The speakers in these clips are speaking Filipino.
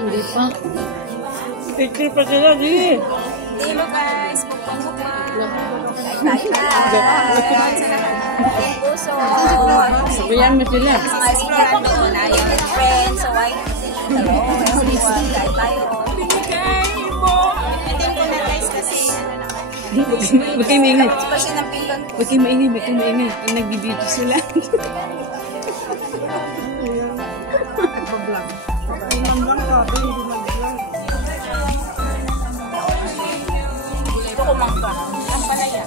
Hindi pa. Picture pa sila, di. Hello guys, bukbang-bukbang. Kain sa lahat. Yung puso. Sabayan mo sila. Mga kaibigan ko na yung friends. So, ay, hello. Kain tayo. Binigay mo. Bitin ko na guys kasi Huwag kayo maingay. kasi ng pindon ko. Huwag kayo maingay, huwag kayo maingay. Nagbibidyo sila. Ito kumangka. Ang palaya.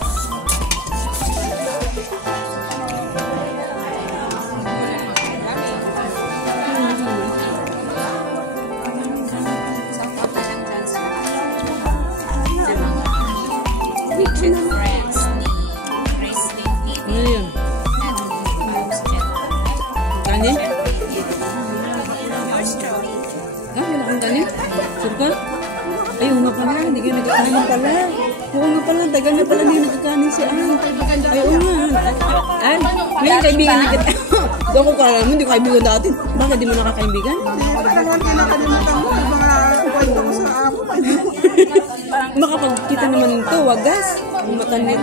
With friends ni Christine TV Ano yun? and Mouse Channel. Kanin? Your story. Wala kang kanin? Sure ka? Ay, oo nga pala. Hindi ka nagkakanin pala. Oo nga pala. Tagal na pala hindi nakakanin si Ann. Ay, oo nga. Ann, ngayon kaibigan na kita. Doon ko kala mo, hindi ko kaibigan dati. Bakit di mo nakakaibigan? Makapagkita naman ito, wagas. Makanit.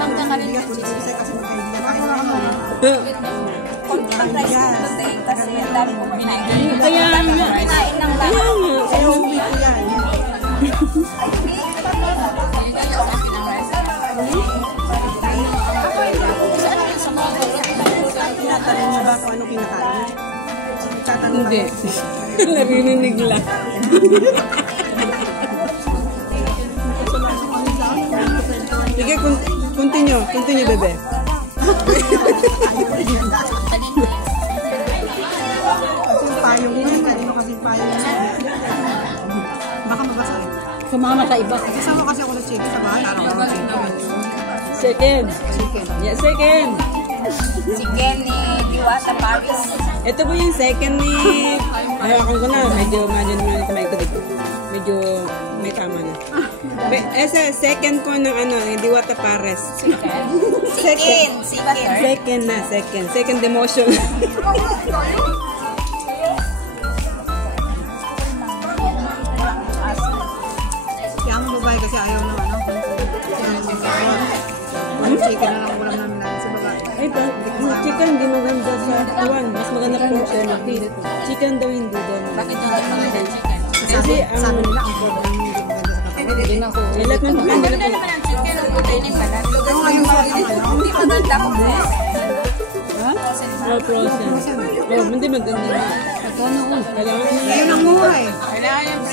Konti lang guys today kasi ang dami ko kinain. Kaya nga. Kinain ng lahat. Kaya nga. Tinatanong niya ba kung ano kinakain? Hindi. Narinig lang. Sige, continue. Continue, bebe. Kasi yung payong mo, kanino kasi yung payong mo. Baka mabasa. Sumama sa iba. Kasama kasi ako ng chicken sa bahay. Araw ko ng chicken. Second. Chicken. Yeah, second. Chicken ni Diwata Paris. Ito po yung second ni... Hawakan ko na. Medyo naman kamay ko dito. Medyo may tama na. Second ko ng ano, ni Diwata Pares. Chicken. Second na, second. Second demotion. Kaya ang babae kasi ayaw na ano. Ano chicken na lang ulam namin natin sa babae. Ay, yung chicken, hindi maganda sa tuwan. Mas maganda pork and beef. Chicken daw hindi daw. Bakit yung maganda chicken? Kasi Sabi nila ang pork lang hindi maganda sa katawan. Lahat ng maganda Maganda na naman ang chicken. Ang protein balat. Ano nga yung pork ang ano? Hindi maganda kung ha? Oh, frozen. Oh, hindi maganda na. Kailangan mo. Ayun ang mura eh. kailangan yung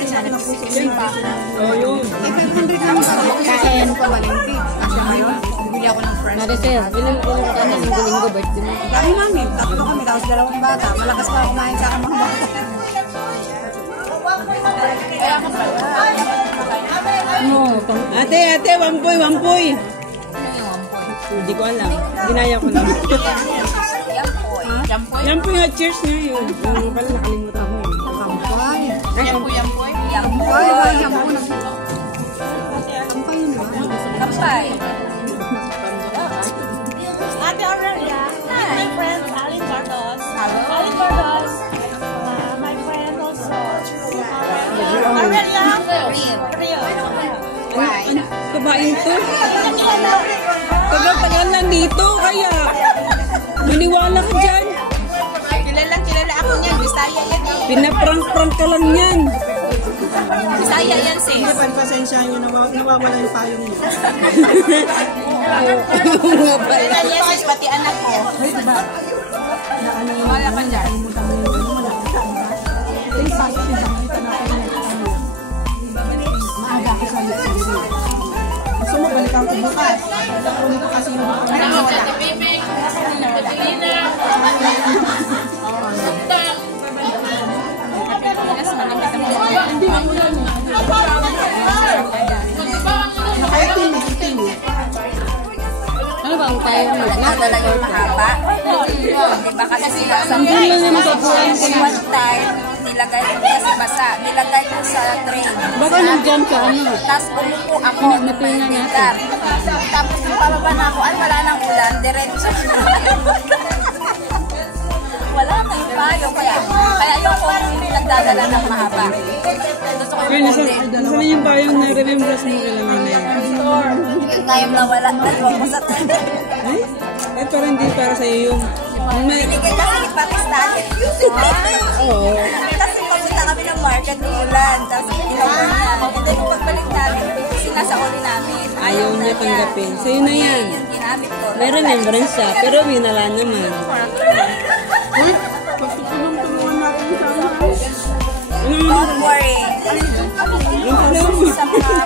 Oh, yun. 500 lang sa kain pa balengti. Kasi ngayon, bibili ako ng fresh. Maricel, ilang ka na linggo-linggo birthday mo? Dami namin. Tatlo kami. Tapos dalawang bata. Malakas pa ako kumain sa akin mga bata. No. Ate, wampoy. Ano yung ampoy? Hindi ko alam. Ginaya ko lang. Yampoy. Yampoy? Yan po yung cheers niya yun. Yung pala nakalimutan ko. Kampay. Yampoy? Yampoy? Kampay. Kampay. Kampay yun ba? Kampay. Ate Aurelia, my friend Alin Bardos. Hello. Alin Bardos. My friend also. Aurelia. Rio. Ano? Kabain to? Tagal-tagal lang dito, kaya maniwala ka dyan. Kilala ako niyan. Bisaya yan eh. Pinaprank-prank ka lang yan. Bisaya yan sis. Hindi pa pasensya nyo nawawala yung payong nyo. Kilala yan sis. Pati anak ko. Wala ka dyan. Maaga ako sa litsili. Gusto mo balikan ko bukas. Kunin ko kasi yung wala. Ano ba ang tayo mo? Talagang mahaba. Diba kasi Sambil lang naman sa buwan ko na. one time, nilagay ko kasi basa. Nilagay ko sa train. Baka nandyan ka, ano? Tapos umupo ako. Natingnan natin. Tapos yung pababa na ako, ay wala nang ulan. Diretso. Wala na yung payo. Kaya yung kung nagdadala ng mahaba. Gusto ko Ay, yung nasa konti. yung payong na remembrance mo kailangan na yun. Kayang nawala. Dalawang pasat. Ay, pero hindi para sa'yo yung... May... Binigay kasi ni Pakistan. Oo. Kasi papunta kami ng market ng ulan. Tapos tinawag niya. And then pagbalik namin, sinasauli namin. Ayaw niya tanggapin. Sa'yo na yan. Yung ginamit ko. May remembrance siya, pero winala naman. Pagtutulong-tulungan natin sa ano. Don't worry. Ang alam mo. Sa mga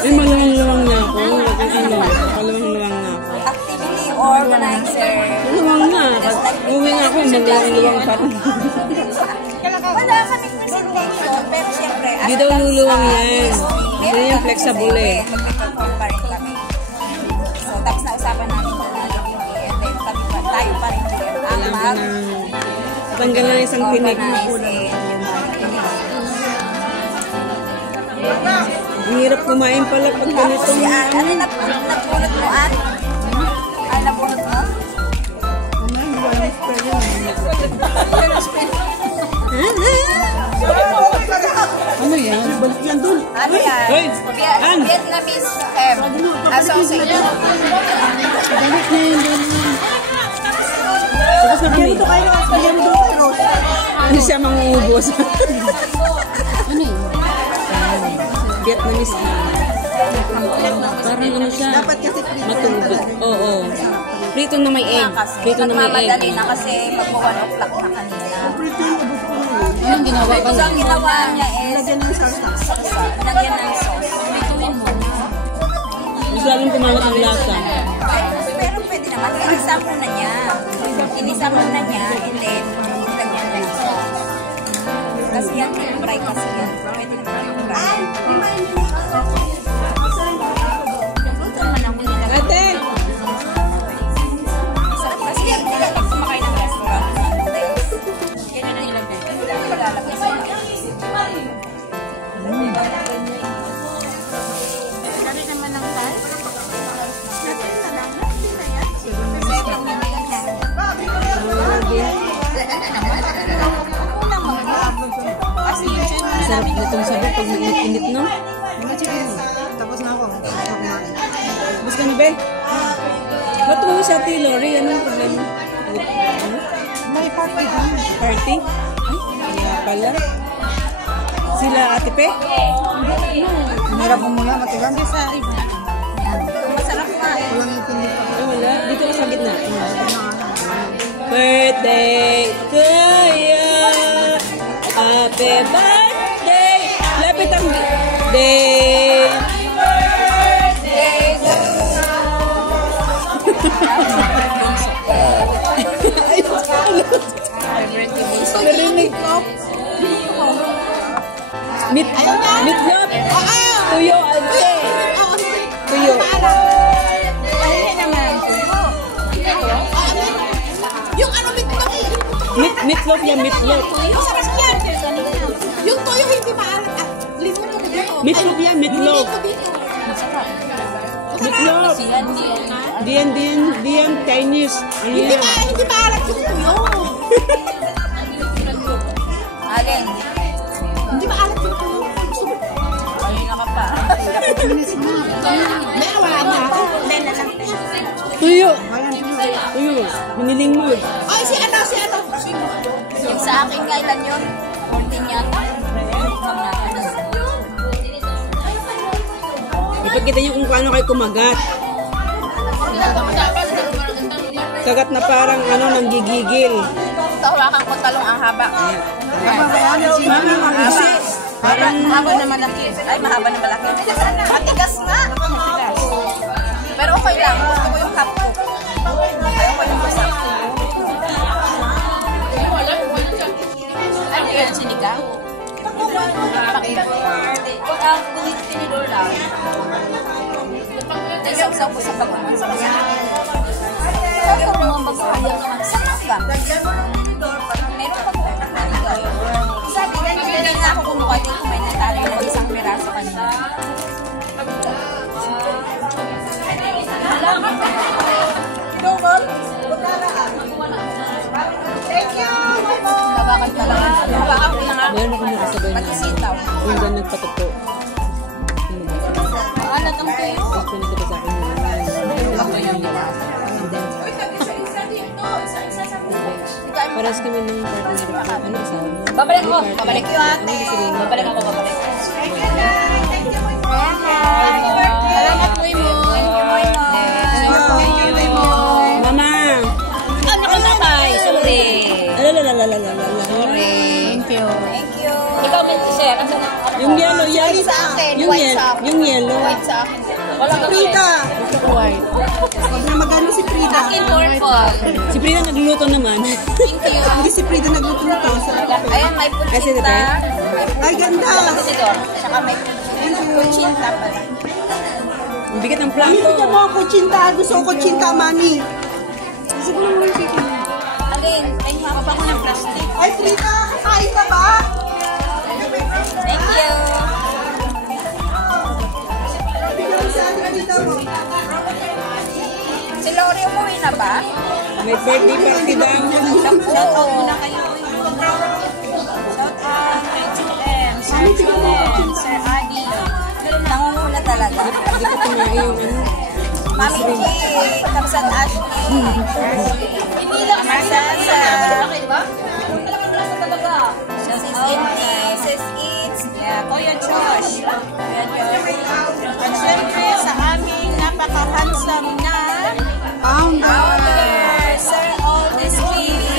Ay, malawang-lawang na ako. Malawang-lawang na ako. activity organizer. Malawang na. Uwi nga ako, malawang-lawang pa rin. Wala kaming presentation, pero siyempre, Hindi daw luluwang yan. Kasi yung flexible eh. Nagpe-perform pa rin kami. So, tapos nausapan namin kung ano yung and then tayo pa rin yung Alam ko na. Tanggal na isang tinik. Ang hirap kumain pala pag ganitong... Ano nabunot mo, Ann? Ano nabunot mo? Ano yan? Balik yan dun. Ano yan? Hoy! Ann! Vietnamese ham. Sausage. Balik na yun doon. Tapos na Bigyan mo to kayo. Bigyan mo doon kay Rose. Hindi siya mangungubos. Ano yun? Vietnamese ham. Parang ano siya? Dapat kasi free. Matubig. Oo. Prito na may egg. Prito na may egg. Nagmamadali na kasi mag-1 o'clock na kanina. Prito yung abot ko na yun. Anong ginawa Ito ang ginawa niya is Lagyan ng salsa. lagyan ng sauce. Bituin mo. Mas lalong kumalat ang lasa. Pero pwede naman. Inisa muna niya. Inisa muna niya and then lagyan ng sauce. Kasi yan, fry kasi yan. Pwede naman i-fry. Luto naman ang nilagay. Ate! Masarap kasi yan. Hindi ka pag kumakain ng restaurant. Yan ang nilagay. Hindi lang ilalagay sa ilalim. Lari naman ng tal. Seven minutes na. Kasi yun siya yung Sarap nitong sabaw pag mainit-init, no? Mga chicken. Tapos na ako. Bus ka na, Bel? Ba't mo sa Ate Lori? Anong problema? Ano? May party doon. Party? Ay, kaya pala. Sila Ate Pe? Hirap mo muna. Matigan. Sa iba. masarap nga eh. Walang ipin dito. Ay, wala. Dito ka sa gitna. Birthday to you. Happy birthday. Lapit ang day. Narinig ko. Meatloaf. Tuyo, ante. Tuyo. Yung ano meatloaf? Meatloaf yan, meatloaf. Masarap yan. Yung toyo hindi maalat. Linuto ko dito. Meatloaf yan, meatloaf. Linuto dito. Meatloaf. Diyan, Chinese. Ano yan? Hindi maalat yung toyo. Alin? Hindi maalat yung toyo. Ayun na ka pa. May wala na ako. Tuyo. Tuyo. Hiniling mo. Ay, si ano? Yung sa akin, kailan yun? 14 yata. Ipagkita niyo kung paano kayo kumagat. Kagat na parang ano, nanggigigil. Tawakan ko talong ang haba. Kasi Parang mahaba na malaki. Ay, mahaba na malaki. Matigas nga. Pero okay lang. Gusto ko yung half cook. Ayaw ko yung basa. Ano yan, sinigang? Kung tinidor lang. Isaw-saw ko sa bagoong sa basa. Ayaw ko mga ayaw naman. Sarap ba? Meron pa ko. Sabi nga, hindi nga ako kumuha din kung may natalo yung isang piraso kanina. Thank you! Meron ako nakasabay na Pati sitaw. yung ba nagpatupo. Maalat ang kayo. Tapos pinakita sa akin yun. Paras kami ng partner ko. Ano sa Babalik ko. Babalik yung ate. Babalik ako. Babalik. Salamat po mo. Mama! Ano ka natay? Sorry. Alalalalalalalala. Thank you. Thank you. Ikaw, sir. Yung yellow, yan. Sa akin. Yung White sa akin. yung yellow. White sa akin. Wala ka Frida! Gusto ko white. Huwag na magano si Frida. Akin purple. Si Prina nagluluto naman. Thank you. Hindi si Frida nagluto-luto. Ayan, may puchinta. Ay, ganda! Tinidor. Tsaka may puchinta pala. Ang bigat ng Mami, plato. bigyan mo ako kutsinta. Gusto ko kutsinta, mami. Siguro mo yung bigyan. Alin, tayo ako pa ko ng plastic. Ay, Frida! Kakain ka ba? Thank you. Bigyan mo sa atin, Frida mo. Si Lori umuwi na ba? May birthday party daw. Shout out muna kayo. Shout out kay GM, Sir GM, Sir Adi. Nangunguna talaga. Hindi ko tumayo yung ano. Mami G, Kapsat Ashley. Hindi lang Marsasa. Sis Inti, Sis Eats, Kuya Josh. At syempre sa amin, napaka-handsome na founder, Sir Aldis TV.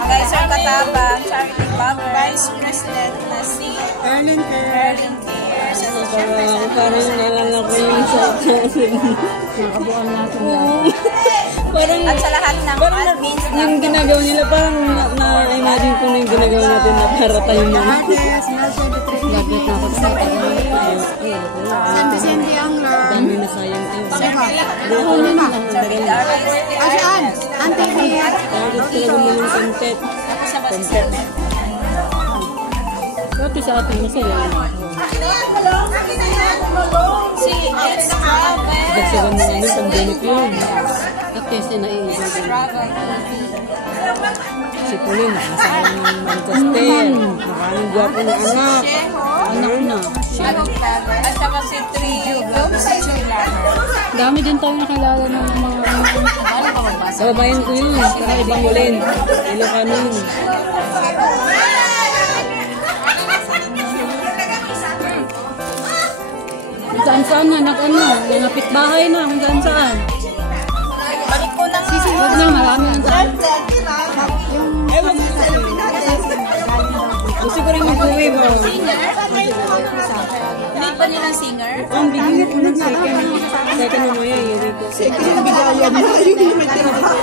Kay Sir Katabang, Charity Blogger, Vice President na si Erlyn Kerr. Erling Tears. At syempre sa Parang nalala ko yung sa nakabukan natin yan. Parang at sa lahat ng admins na yung ginagawa nila parang na-imagine ko na yung ginagawa natin na para tayo na. Labit na ako sa San Vicente Angler. dami na sayang tayo. Ako na. Doris Asaan? Ante Bia. Tapos talaga mo yung content. sa Masisip. Dati sa atin masaya. Si It's Travel. Dagsagan mo namin pandemic yun. At kasi naiibig. Travel. Si Pauline, kasama ng Manchester. Maraming gwapo ng anak. Anak na. At saka si Three Groups. Dami din tayo nakilala ng mga kababayan ko yun. Saka ibang ulin. Ilocano yun. Kung saan na, nangapit bahay na, kung saan. Balik ko na nga. Huwag na, marami ang daan. Gusto ko rin mag-uwi mo. Singer? Need ba nilang singer? Ang bigyan ko ng second. Second mo yan, iuwi ko. Second yung bigayan na. Yung may tirahan.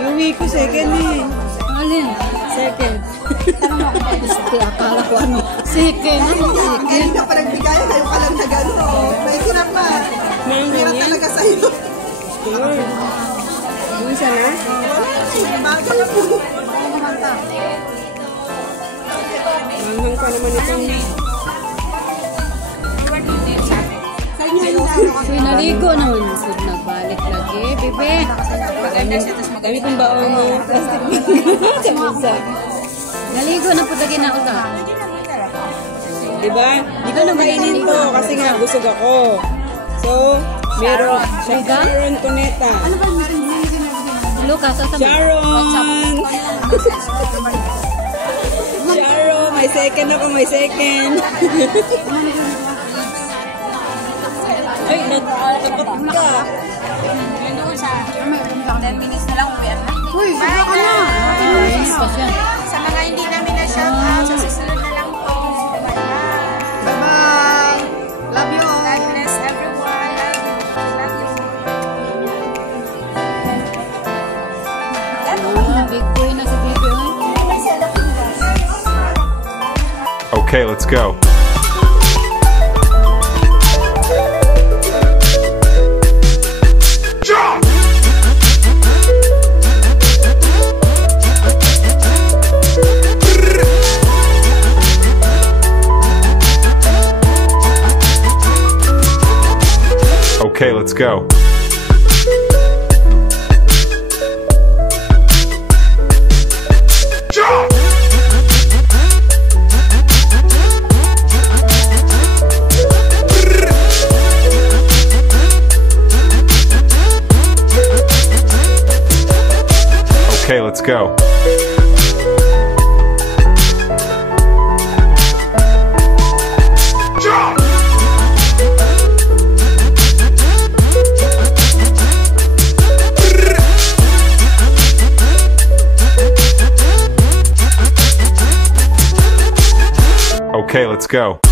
Iuwi ko second eh. Alin? Second. Akala ko ano. Second. Ngayon ka pa nagbigayan, kayo ka lang na gano'n. May hirap pa. Hirap talaga sa'yo. Sure. Yung isa na? Bagal po. Manghang ka naman itong pinaligo naman. Pag nagbalik lagi, bebe. Kami itong baon mo. Plastic bag. Naligo na po lagi na ako ka. Diba? Di ko na mainin to kasi nga busog ako. So, meron. Sharon Cuneta. Ano ba Lucas, Sharon! Sharon, may second ako, may second. Ay, nagkakot ka. Yun sa 10 minutes na lang uwi na. Uy, sobra ka na. Sa mga hindi namin na shout out, sa susunod na lang po. Bye-bye. Bye-bye. Love you all. God bless everyone. Love you. Big boy na si Bibi. Okay, let's go. Okay, let's go. Jump! Okay, let's go. Okay, let's go.